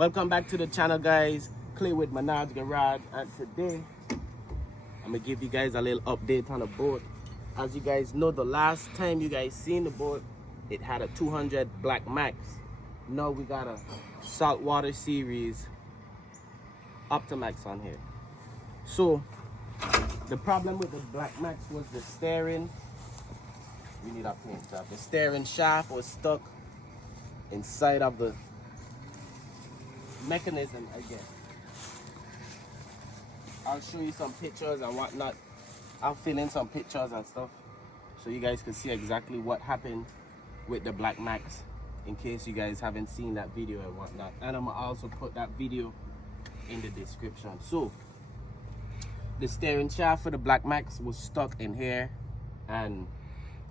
Welcome back to the channel, guys. Clay with Manaj Garage, and today I'm gonna give you guys a little update on the boat. As you guys know, the last time you guys seen the boat, it had a 200 Blackmax. Now we got a saltwater series Optimax on here. So the problem with the Blackmax was the steering. We need a paint job. The steering shaft was stuck inside of the mechanism again. I'll show you some pictures and whatnot. I'll fill in some pictures and stuff so you guys can see exactly what happened with the Blackmax, in case you guys haven't seen that video and whatnot. And I'm gonna also put that video in the description. So the steering shaft for the Blackmax was stuck in here and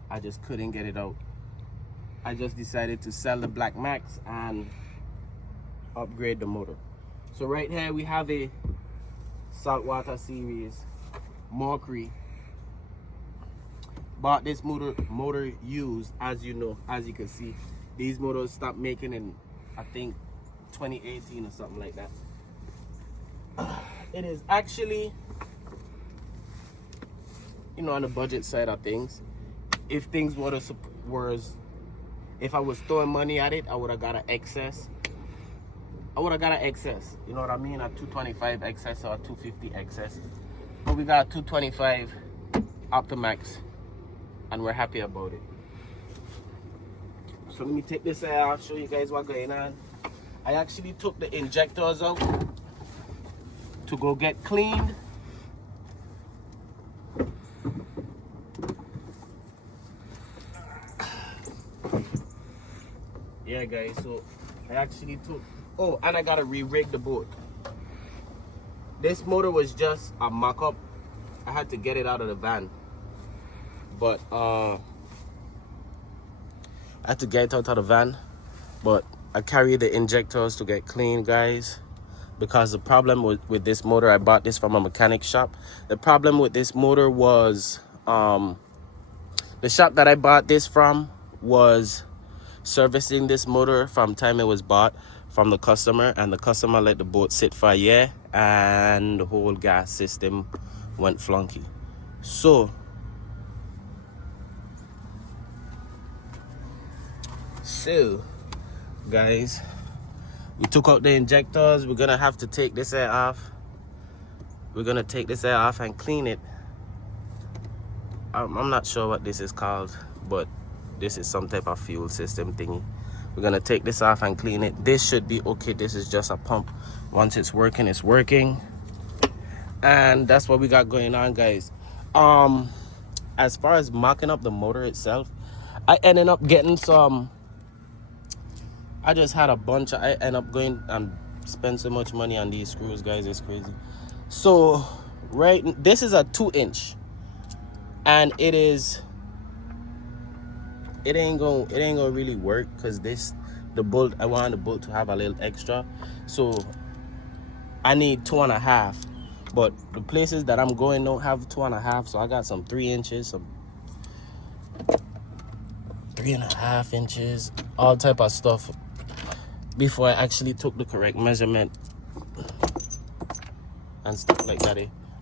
I just couldn't get it out. I just decided to sell the Blackmax and upgrade the motor. So right here we have a saltwater series mercury. Bought this motor used, as you know, as you can see. These motors stopped making in, I think, 2018 or something like that. It is actually, you know, on the budget side of things. If things if I was throwing money at it, I would have got an excess. You know what I mean? A 225 excess or a 250 excess. But we got a 225 Optimax and we're happy about it. So let me take this out, show you guys what's going on. I actually took the injectors out to go get cleaned. Yeah guys, so I actually took, oh, and I gotta re-rig the boat. This motor was just a mock-up. I had to get it out of the van, but I had to get it out of the van, but I carried the injectors to get clean, guys, because the problem with this motor, I bought this from a mechanic shop. The problem with this motor was the shop that I bought this from was servicing this motor from time it was bought from the customer, and the customer let the boat sit for a year and the whole gas system went flunky. So guys, we took out the injectors. We're gonna have to take this air off. We're gonna take this air off and clean it. I'm not sure what this is called, but this is some type of fuel system thingy. We're gonna take this off and clean it. This should be okay. This is just a pump. Once it's working, it's working. And that's what we got going on, guys. As far as mocking up the motor itself, I ended up getting some, I just had a bunch. I ended up going and spend so much money on these screws, guys. It's crazy. So this is a 2-inch, and it ain't gonna really work, because the bolt, I want the bolt to have a little extra, so I need 2.5. But the places that I'm going don't have 2.5, so I got some 3 inches, some 3.5 inches, all type of stuff before I actually took the correct measurement and stuff like that.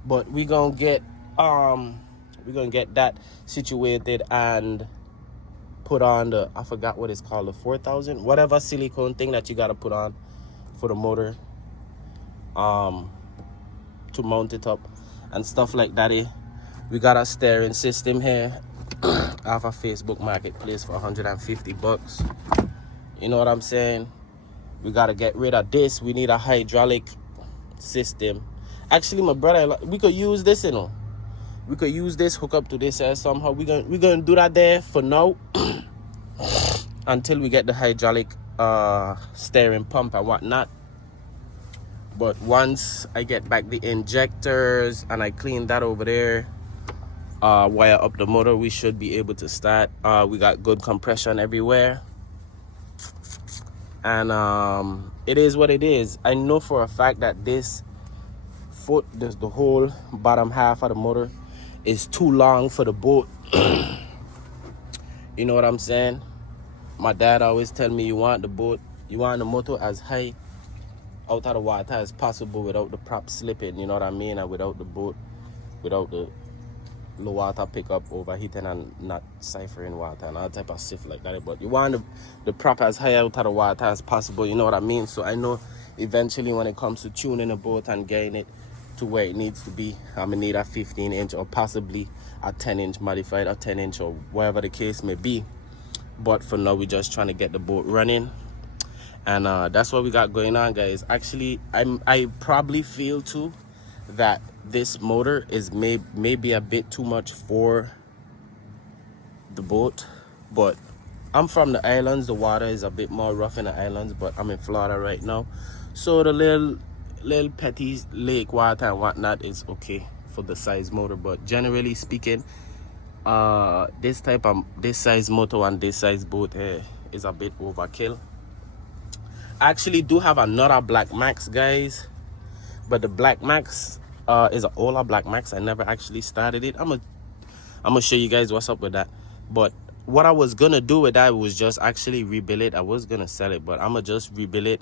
But we're gonna get that situated and put on the, I forgot what it's called, the 4000, whatever silicone thing that you gotta put on for the motor to mount it up and stuff like that. We got a steering system here off of Facebook Marketplace for 150 bucks. You know what I'm saying? We gotta get rid of this. We need a hydraulic system. Actually, my brother, we could use this, you know. We could use this, hook up to this somehow. We're gonna do that there for now until we get the hydraulic steering pump and whatnot. But once I get back the injectors and I clean that over there, wire up the motor, we should be able to start. We got good compression everywhere, and it is what it is. I know for a fact that this foot, the whole bottom half of the motor, is too long for the boat. You know what I'm saying? My dad always tell me, you want the motor as high out of the water as possible without the prop slipping, you know what I mean, and without the boat, without the low water pickup overheating and not ciphering water and all type of stuff like that. But you want the prop as high out of the water as possible, you know what I mean. So I know eventually when it comes to tuning a boat and getting it to where it needs to be, I'm gonna need a 15-inch or possibly a 10-inch modified, or 10-inch, or whatever the case may be. But for now, we're just trying to get the boat running, and that's what we got going on, guys. Actually, I probably feel too that this motor is maybe a bit too much for the boat, but I'm from the islands. The water is a bit more rough in the islands, but I'm in Florida right now, so the little petty lake water and whatnot is okay for the size motor. But generally speaking, this size motor and this size boat here is a bit overkill. I actually do have another Blackmax, guys, but the Blackmax is an older Blackmax. I never actually started it. I'm gonna show you guys what's up with that. But what I was gonna do with that was just actually rebuild it. I was gonna sell it, but I'm gonna just rebuild it.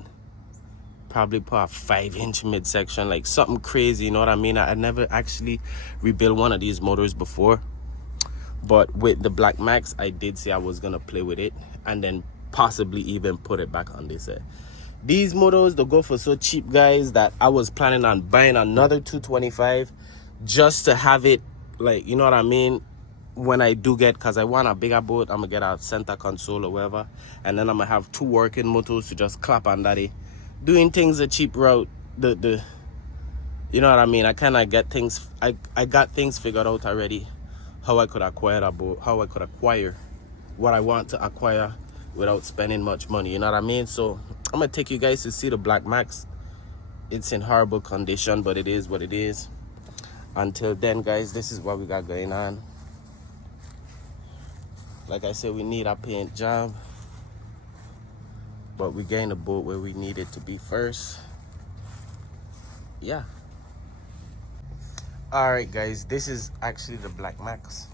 Probably put a 5-inch midsection, like something crazy, you know what I mean. I never actually rebuilt one of these motors before, but with the Blackmax, I did say I was gonna play with it and then possibly even put it back on this. These motors, they go for so cheap, guys, that I was planning on buying another 225 just to have it, like, you know what I mean, when I do get, because I want a bigger boat. I'm gonna get a center console or whatever, and then I'm gonna have 2 working motors to just clap on that, doing things a cheap route. The you know what I mean. I kind of get things, I got things figured out already, how I could acquire a boat, how I could acquire what I want to acquire without spending much money, you know what I mean. So I'm gonna take you guys to see the Blackmax. It's in horrible condition, but it is what it is. Until then, guys, this is what we got going on. Like I said, we need a paint job, but we're getting the boat where we need it to be first. Yeah. All right, guys, this is actually the Blackmax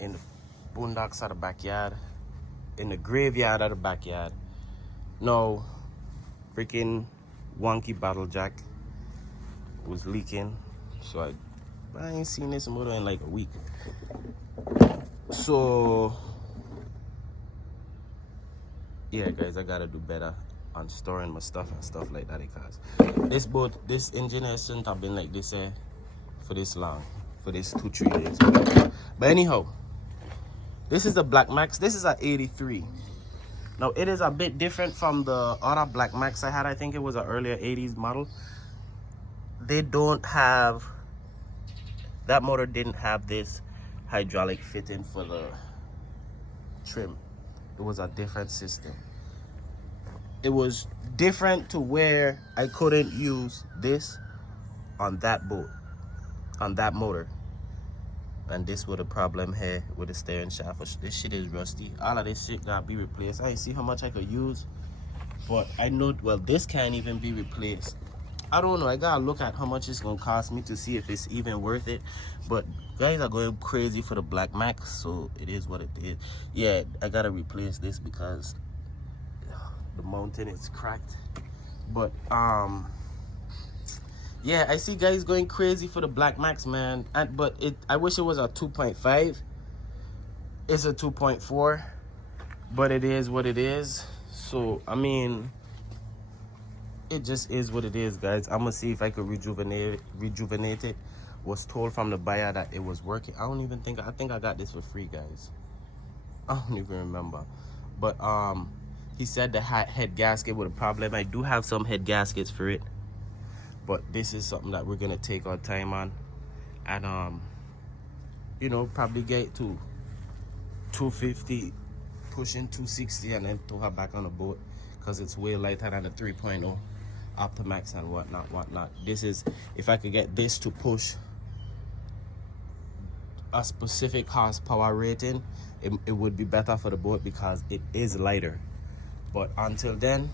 in the boondocks of the backyard, in the graveyard of the backyard. No, freaking wonky bottle jack was leaking, so I ain't seen this motor in like a week. So yeah, guys, I gotta do better on storing my stuff and stuff like that, because this boat, this engine hasn't have been like this for this long, for this 2-3 days, whatever. But anyhow, this is the Blackmax. This is an 83. Now it is a bit different from the other Blackmax I had. I think it was an earlier 80s model. They don't have, that motor didn't have this hydraulic fitting for the trim. It was a different system. It was different to where I couldn't use this on that boat, on that motor. And this was a problem here with the steering shaft. This shit is rusty. All of this shit gotta be replaced. I see how much I could use, but I know, well, this can't even be replaced. I don't know. I gotta look at how much it's gonna cost me to see if it's even worth it. But guys are going crazy for the Blackmax, so it is what it is. Yeah, I gotta replace this because the mountain is cracked. But yeah, I see guys going crazy for the Blackmax, man. But I wish it was a 2.5. It's a 2.4, but it is what it is. So I mean, it just is what it is, guys. I'm gonna see if I could rejuvenate it. Was told from the buyer that it was working. I think I got this for free, guys. I don't even remember. But he said the head gasket was a problem. I do have some head gaskets for it, but this is something that we're gonna take our time on, and you know, probably get to 250, pushing 260, and then throw her back on the boat, because it's way lighter than the 3.0 Optimax and whatnot. This is, if I could get this to push a specific horsepower rating, it would be better for the boat because it is lighter. But until then,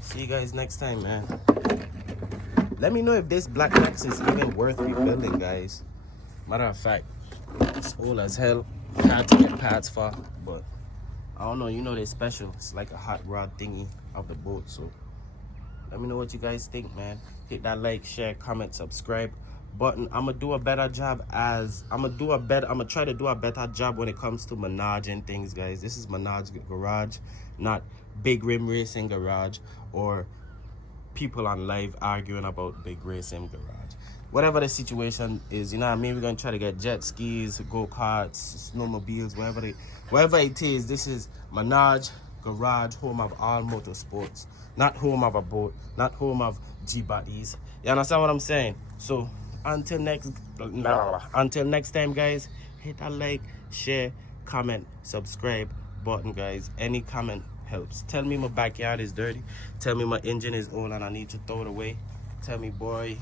see you guys next time, man. Let me know if this Blackmax is even worth rebuilding, guys. Matter of fact, it's old as hell. Hard to get parts for, but I don't know. You know they're special. It's like a hot rod thingy of the boat, so Let me know what you guys think, man. Hit that like, share, comment, subscribe button. I'm gonna do a better job I'm gonna try to do a better job when it comes to managing things, guys. This is Manaj Garage, not Big Rim Racing Garage or people on live arguing about Big Racing Garage. Whatever the situation is, you know what I mean? We're gonna try to get jet skis, go-karts, snowmobiles, wherever it is. This is Manaj Garage, home of all motorsports, not home of a boat, not home of G-bodies. You understand what I'm saying? So until next time, guys, hit that like, share, comment, subscribe button, guys. Any comment helps. Tell me my backyard is dirty. Tell me my engine is old and I need to throw it away. Tell me, boy,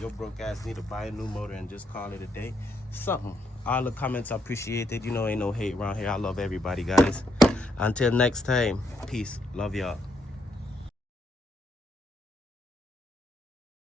your broke ass need to buy a new motor and just call it a day. Something. All the comments are appreciated. You know, ain't no hate around here. I love everybody, guys. Until next time, peace. Love y'all.